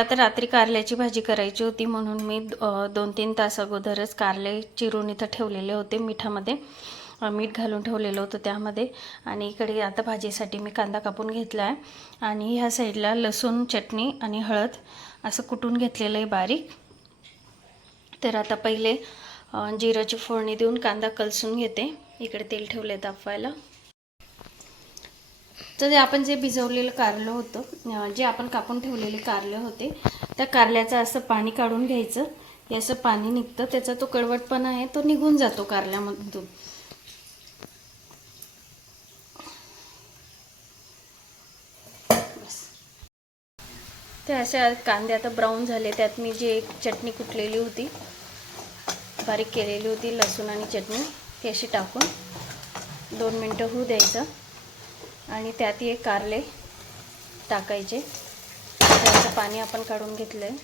आता रात्री कारल्याची भाजी करायची होती म्हणून मी 2-3 तास अगोदरच कारले चिरून इथं ठेवलेले होते. मिठामध्ये मीठ घालून ठेवलेलं होतं त्यामध्ये. आणि इकडे आता भाजीसाठी मी कांदा कापून घेतला आहे आणि ह्या साईडला लसूण, चटणी आणि हळद असं कुटून घेतलेलं आहे बारीक. तर आता पहिले जिऱ्याची फोडणी देऊन कांदा कलसून घेते. इकडे तेल ठेवले तापवायला. तर आपण जे भिजवलेलं कारलं होतं, जे आपण कापून ठेवलेले कारले होते, त्या कारल्याचं असं पाणी काढून घ्यायचं. हे असं पाणी निघतं, त्याचा तो कडवटपणा आहे तो निघून जातो कारल्यामधून. बस. ते असे कांदे आता ब्राऊन झाले. त्यात मी जी एक चटणी कुटलेली होती, बारीक केलेली होती, लसूण आणि चटणी, ती अशी टाकून 2 मिनटं होऊ द्यायचं. आणि त्यात हे कारले टाकायचे. त्याचं पाणी आपण काढून घेतलं आहे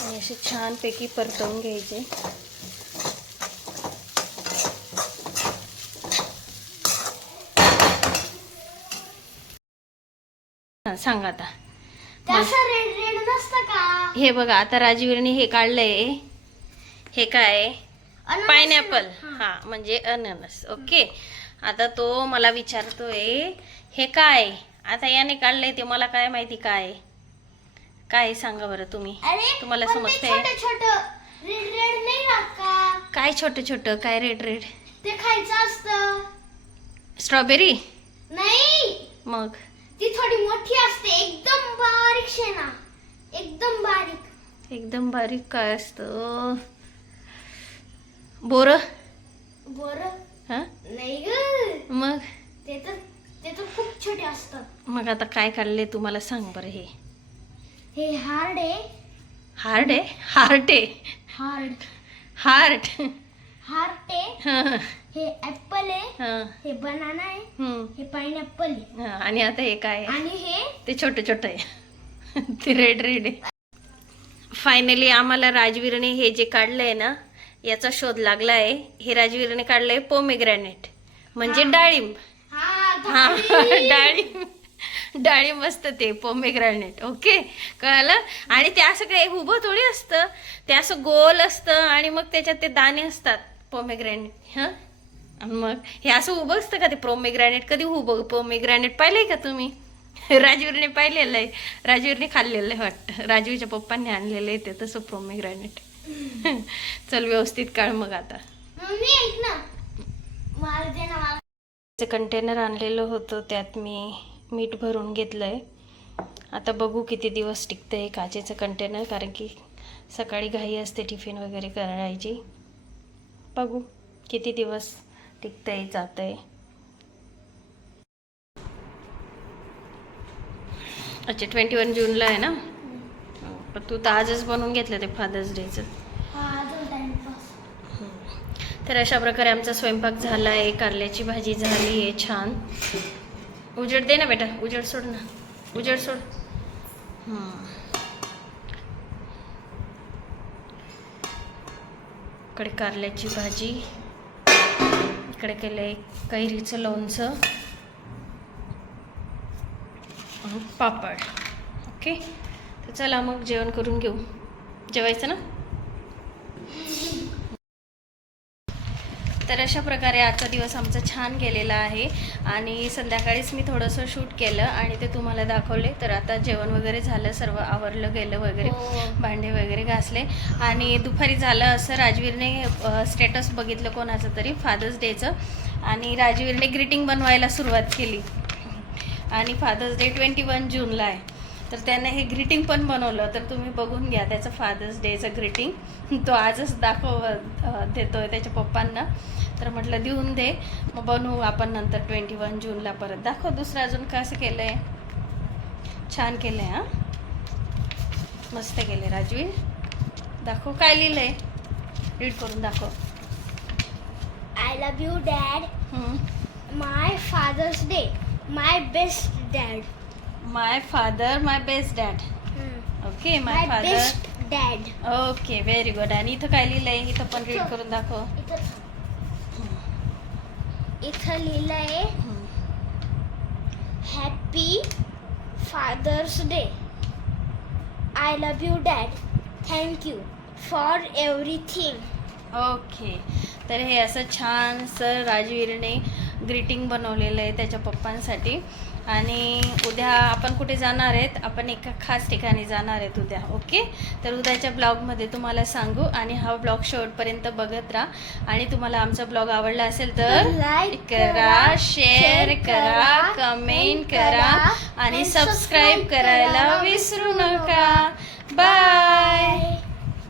आणि असे छानपैकी परतवून घ्यायचे. सांगा आता. रेड नसतं का? हे बघा आता राजवीरने हे काढलंय. हे काय? पायनॅपल. हा, म्हणजे अननस. ओके. आता तो मला विचारतोय हे काय. आता याने काढलंय ते मला काय माहिती काय काय सांगा बरं तुम्ही. तुम्हाला समजतंय? रेड नाही राहत का? काय छोटं छोटं काय रेड रेड? ते खायचं असतं. स्ट्रॉबेरी नाही, मग ती थोडी मोठी असते, एकदम बारीक शेना, एकदम बारीक. एकदम बारीक काय असतं? बोर. हा नाही ग, मग ते तर खूप छोटे असतात. मग आता काय काढले तुम्हाला सांग बरं. हे हार्ड आहे. हार्ड आहे? हार्ट आहे? हार्ट हार्ट आहे. हे ऍपल आहे. हे बनाना आहे. हे पाइनएप्पल आहे. आणि आता हे काय? आणि हे ते छोटं छोटं आहे. ते रेड रेड आहे. फायनली आम्हाला राजवीरने हे जे काढलंय ना, याचा शोध लागला आहे. हे राजवीरने काढलंय पोमेग्रॅनेट, म्हणजे डाळिंब. हा, डाळिंब. डाळिंब असतं ते पोमेग्रॅनेट. ओके, कळलं? आणि ते असं काही उभं थोडी असतं, ते असं गोल असतं आणि मग त्याच्यात ते दाणे असतात पोमेग्रॅनेट. मग हे असं उभं असतं का ते पोमेग्रॅनेट? कधी उभं पोमेग्रॅनेट पाहिलंय का तुम्ही? राजवीरने पाहिलेलं आहे. राजवीरने खाल्लेलं आहे वाटतं. राजवीरच्या पप्पांनी आणलेलं आहे ते तसं पोमेग्रॅनेट. चल व्यवस्थित काढ मग आता. कंटेनर आणलेलं होतं, त्यात मी मीठ भरून घेतलंय. आता बघू किती दिवस टिकतंय काचेचं कंटेनर, कारण की सकाळी घाई असते टिफिन वगैरे करायची. बघू किती दिवस टिकतंय जातंय. अच्छा, 21 जूनला आहे ना? पण तू तर आजच बनवून घेतलं ते फादर्स डेचं. तर अशा प्रकारे आमचा स्वयंपाक झाला आहे. कारल्याची भाजी झाली आहे छान. उजेड दे ना बेटा, उजेड सोड ना, उजेड सोड. इकडे कारल्याची भाजी, इकडे केलंय कैरीचं लोणचं, पापड. ओके, तर चला मग जेवण करून घेऊ. जेवायचं ना? तर अशा प्रकारे आजचा दिवस आमचा छान गेलेला आहे. आणि संध्याकाळीच मी थोडंसं शूट केलं आणि ते तुम्हाला दाखवले. तर आता जेवण वगैरे झालं, सर्व आवरलं गेलं वगैरे, भांडे वगैरे घासले. आणि दुपारी झालं असं, राजवीरने स्टेटस बघितलं कोणाचं तरी फादर्स डेचं, आणि राजवीरने ग्रीटिंग बनवायला सुरुवात केली. आणि फादर्स डे 21 जूनला आहे, तर त्याने हे ग्रीटिंग पण बनवलं. तर तुम्ही बघून घ्या त्याचं फादर्स डेचं ग्रीटिंग. तो आजच देतोय त्याच्या पप्पांना. तर म्हटलं देऊन दे, मग बनवू आपण नंतर 21 जूनला परत. दाखव दुसरं अजून कसं केलं आहे. छान केलं आहे. मस्त केलं राजवीर. दाखव काय लिहिलं आहे, रीड करून दाखव. I love you dad. My father's day, my best dad. My father my best dad. Okay, my father best dad. Okay, very good. आणि इथं काय लिहिलंय, इथं पण रीड करून दाखव. इथं लिहिलंय happy Father's Day. I love you dad. Thank you for everything. Okay, तर हे असं छान सर राजवीरने ग्रीटिंग बनवलेलं आहे त्याच्या पप्पांसाठी. आणि उद्या आपण कुठे जाणार आहेत, आपण एका खास ठिकाणी जाणार आहेत उद्या. ओके, तर उद्याच्या ब्लॉगमध्ये तुम्हाला सांगू. आणि हा ब्लॉग शेवटपर्यंत बघत राहा. आणि तुम्हाला आमचा ब्लॉग आवडला असेल तर लाईक करा, शेअर करा, कमेंट करा आणि सबस्क्राईब करायला विसरू नका. बाय.